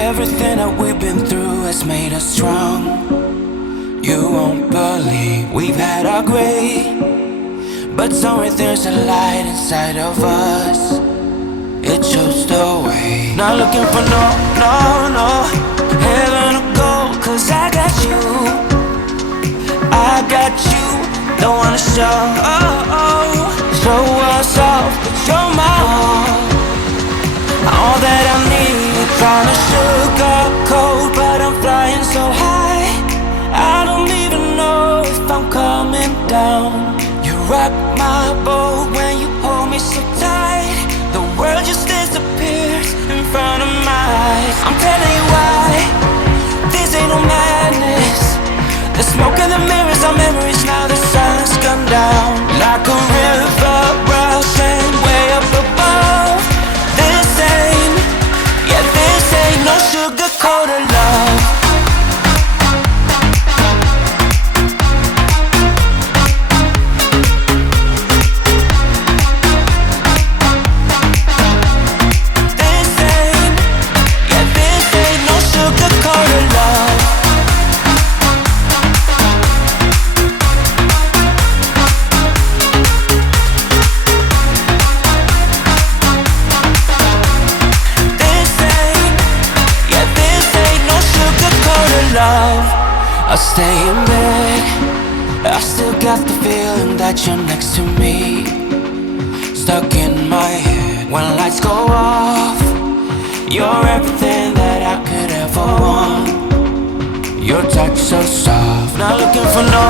Everything that we've been through has made us strong. You won't believe we've had our gray, but somewhere there's a light inside of us. It shows the way. Not looking for no heaven or gold, 'cause I got you. I got you. Don't wanna show us off, but you're my all that I need. Trying to sugarcoat, but I'm flying so high, I don't even know if I'm coming down. You rock my boat when you hold me so tight. The world just disappears in front of my eyes. I'm telling you why, this ain't no madness. The smoke and the mirrors are memories. Now the sun's gone down like a river rushing way up above. This ain't no sugar-coated love. This ain't no sugar-coated love. I stay in bed, I still got the feeling that you're next to me. Stuck in my head when lights go off. You're everything that I could ever want. Your touch so soft. Not looking for no